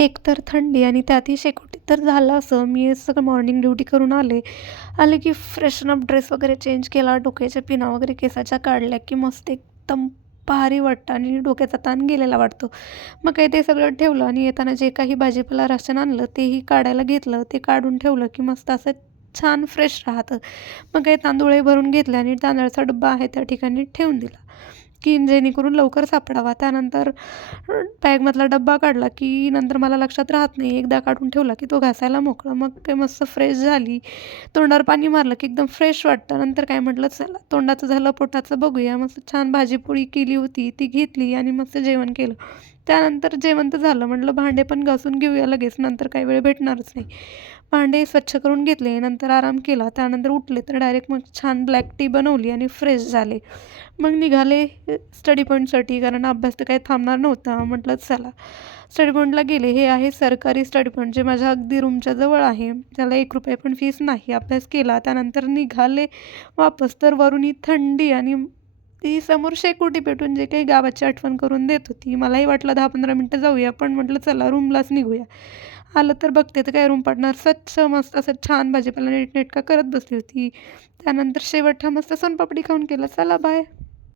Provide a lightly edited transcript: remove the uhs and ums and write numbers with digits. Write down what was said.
एकतर थंडी आणि त्यातही शेकोटी. तर झालं असं, मी सगळं मॉर्निंग ड्युटी करून आले. आले की फ्रेशन अप ड्रेस वगैरे चेंज केला, डोक्याच्या पिना वगैरे केसाच्या काढल्या की मस्त एकदम भारी वाटतं आणि डोक्याचा ताण गेलेला वाटतो. मग काही ते सगळं ठेवलं आणि येताना जे काही भाजीपाला राशन आणलं तेही काढायला घेतलं. ते काढून ठेवलं की मस्त असं छान फ्रेश राहतं. मग काही तांदूळही भरून घेतले आणि तांदळाचा डब्बा आहे त्या ठिकाणी ठेवून दिला, की जेणेकरून लवकर सापडावा. त्यानंतर बॅगमधला डब्बा काढला, की नंतर मला लक्षात राहत नाही. एकदा काढून ठेवला, की तो घासायला मोकळा. मग ते मस्त फ्रेश झाली. तोंडावर पाणी मारलं, की एकदम फ्रेश वाटतं. नंतर काय म्हटलं, चला तोंडाचं झालं, पोटाचं बघूया. मस्त छान भाजी-पोळी केली होती, ती घेतली आणि मस्त जेवण केलं. त्यानंतर जेवण तर झालं. म्हटलं भांडे पण घासून घेऊया लगेच, नंतर काही वेळ भेटणारच नाही. भांडे स्वच्छ करून घेतले, नंतर आराम केला. त्यानंतर उठले तर डायरेक्ट मग छान ब्लॅक टी बनवली आणि फ्रेश झाले. मग निघाले स्टडी पॉईंटसाठी, कारण अभ्यास तर काही थांबणार नव्हता. म्हटलं चला स्टडी पॉईंटला गेले. हे आहे सरकारी स्टडी पॉईंट, जे माझ्या अगदी रूमच्या जवळ आहे. त्याला ₹1 पण फीस नाही. अभ्यास केला, त्यानंतर निघाले वापस. तर वरून ही थंडी आणि ती समोर शेकोटी पेटून जे काही गावाची आठवण करून देत होती. मलाही वाटलं 10-15 मिनिटं जाऊया, पण म्हटलं चला रूमलाच निघूया. आलं तर बघते तर काय, रूम पार्टनर स्वच्छ मस्त असं छान भाजीपाला नीटनेटका करत बसली होती. त्यानंतर शेवट मस्त सोनपापडी खाऊन केलं. चला बाय.